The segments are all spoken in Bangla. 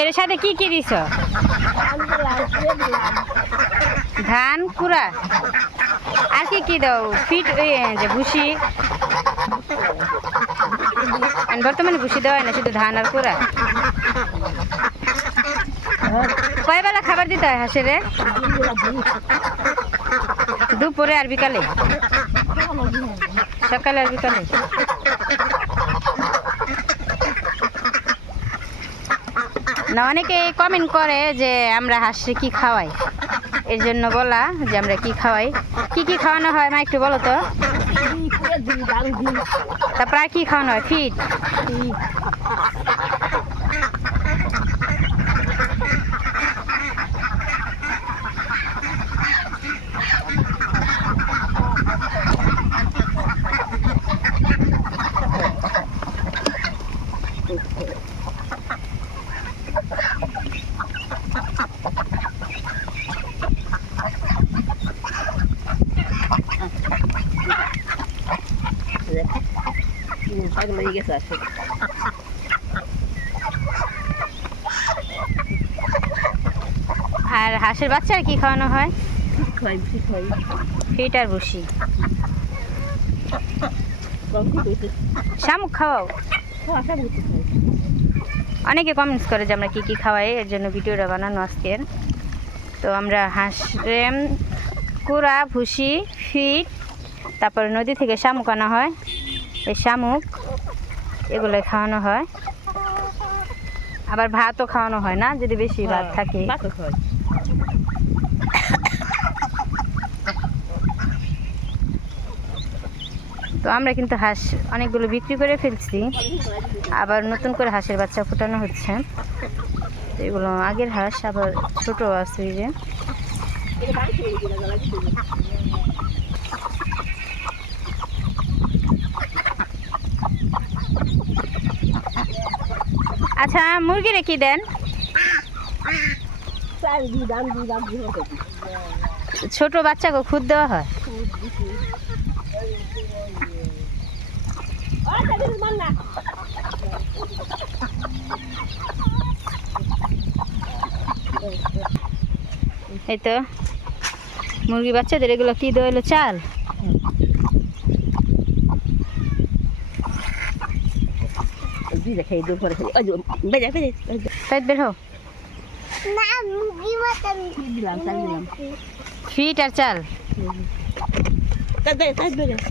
এর সাথে কি কি দিছ? ধান, কুড়া। আর কি কি দাও? ফিট যে ভুসি। বর্তমানে ভুসি দেওয়া না, শুধু ধান আর কুড়া। কয় বেলা খাবার দিতে হয় হাঁসেরে? দুপুরে আর বিকালে? সকালে আর বিকালে? না, অনেকে কমেন্ট করে যে আমরা হাঁসে কি খাওয়াই? এর জন্য বলা যে আমরা কি খাওয়াই? কি কি খাওয়ানো হয়, মা, একটু বলো তো। তারপর আর কি খাওয়ানো হয়? ফিট পাগল হয়ে গেছে আসে। আর হাঁসের বাচ্চার কি খাওয়ানো হয়? ফিট আর খেতে শামুক খাওয়াও? খাই। অনেকে কমেন্টস করে যে আমরা কী কী খাওয়াই এর জন্য ভিডিওটা বানানো আজকের। তো আমরা হাঁসে কুড়া ভুসি ফিট তারপর নদী থেকে শামুক আনা হয়। এই শামুক এগুলো খাওয়ানো হয়। আবার ভাতও খাওয়ানো হয় না যদি বেশি ভাত থাকে। তো আমরা কিন্তু হাঁস অনেকগুলো বিক্রি করে ফেলছি। আবার নতুন করে হাঁসের বাচ্চা ফোটানো হচ্ছে। তো এগুলো আগের হাঁস আবার ছোটো আছে এই যে। আচ্ছা মুরগিরে কি দেন? ছোট বাচ্চাকে খুদ দেওয়া হয়। এই তো, মুরগি বাচ্চাদের এগুলো কি দেওয়া চাল? ওই বেজা তাই বের হও দিলাম চাল দিলাম ফিট আর চাল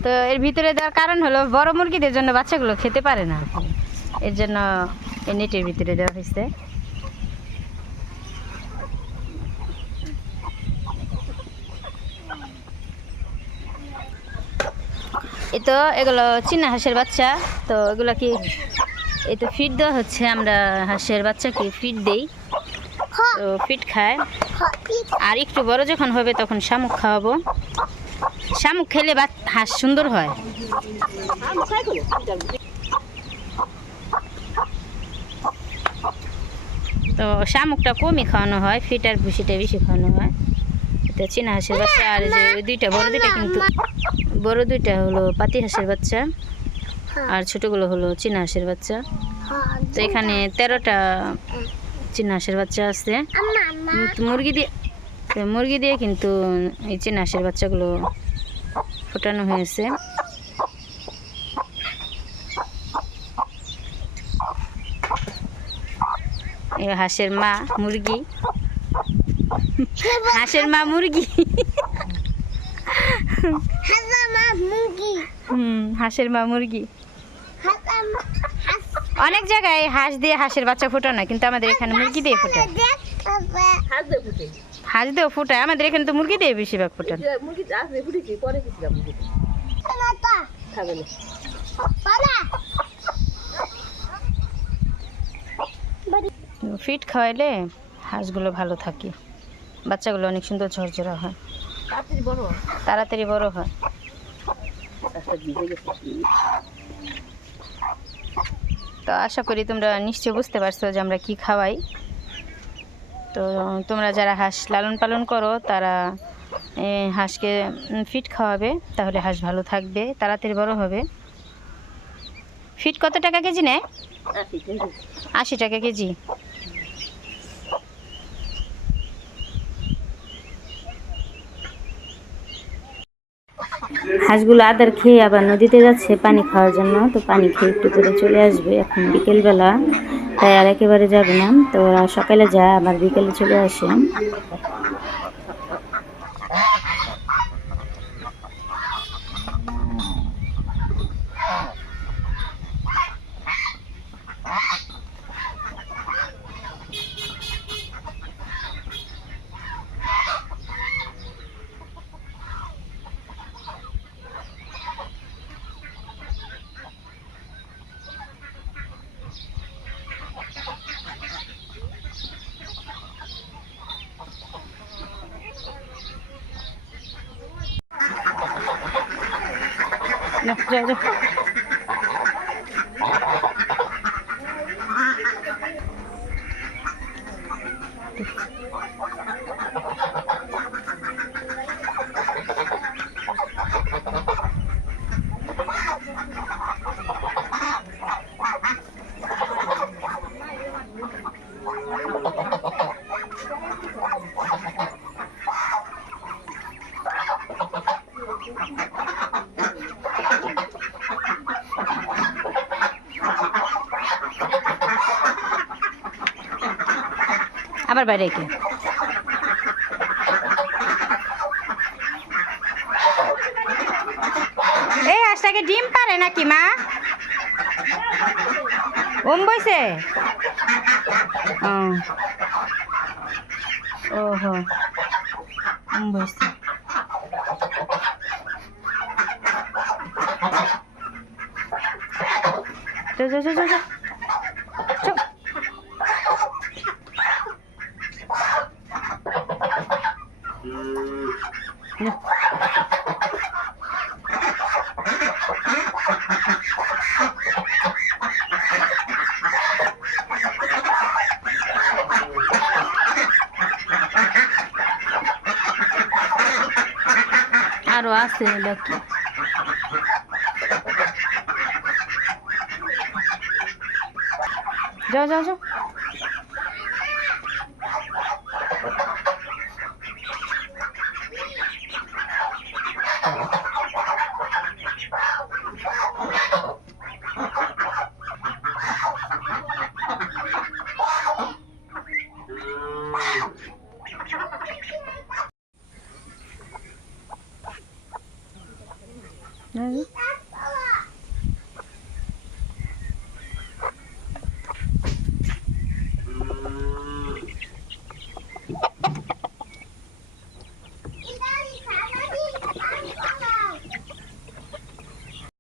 তো এর ভিতরে দেওয়ার কারণ হলো বড় মুরগিদের জন্য বাচ্চাগুলো খেতে পারে না এর জন্য এই নেটের ভিতরে দেওয়া হয়েছে এই তো, এগুলো চীনা হাঁসের বাচ্চা। তো এগুলো কি এই তো ফিট দেওয়া হচ্ছে আমরা হাঁসের বাচ্চাকে ফিট দেই। তো ফিট খায়। আর একটু বড় যখন হবে তখন শামুক খাওয়াবো। শামুক খেলে বা হাঁস সুন্দর হয়। তো শামুকটা কমই খাওয়ানো হয় ফিট আর ভুসিটা বেশি খাওয়ানো হয়। তো চীনা হাঁসের বাচ্চা আর যে ওই দুইটা বড় দুইটা কিন্তু বড় দুইটা হলো পাতি হাঁসের বাচ্চা। আর ছোটোগুলো হলো চীনা হাঁসের বাচ্চা। তো এখানে তেরোটা চীনা হাঁসের বাচ্চা আছে। মুরগি দিয়ে মুরগি দিয়ে কিন্তু এই চীনা হাঁসের বাচ্চাগুলো ফোটানো হয়েছে। এই হাঁসের মা মুরগি। হাঁসের মা মুরগি। হুম হাঁসের মা মুরগি। অনেক জায়গায় হাঁস দিয়ে হাঁসের বাচ্চা ফোটানো হয়, কিন্তু আমাদের এখানে মুরগি দিয়ে ফোটায়। দিয়ে হাঁস দিয়েও ফোটায় আমাদের এখানে তো মুরগি দিয়ে বেশিরভাগ ফোটানো না। ফিট খাওয়াইলে হাঁসগুলো ভালো থাকে। বাচ্চাগুলো অনেক সুন্দর ঝরঝরা হয়। তাড়াতাড়ি বড় তাড়াতাড়ি বড় হয়। ভিজে গেছে। তো আশা করি তোমরা নিশ্চয়ই বুঝতে পারছ যে আমরা কি খাওয়াই। তো তোমরা যারা হাঁস লালন পালন করো তারা হাঁসকে ফিট খাওয়াবে তাহলে হাঁস ভালো থাকবে তাড়াতাড়ি বড় হবে। ফিট কত টাকা কেজি নেয়? আশি টাকা কেজি। হাঁসগুলো আদার খেয়ে আবার নদীতে যাচ্ছে পানি খাওয়ার জন্য। তো পানি খেয়ে একটু করে চলে আসবে এখন বিকেলবেলা। তাই আর একেবারে যাবে না। তো ওরা সকালে যায়, আবার বিকেলে চলে আসে। Yapacağız. আবার বাইরে কে এই হাঁসটাকে ডিম পারে নাকি, মা? ওম বইছে? ওহো, ওম বইছে। যাও যাও amassei ele aqui. Já, já, já.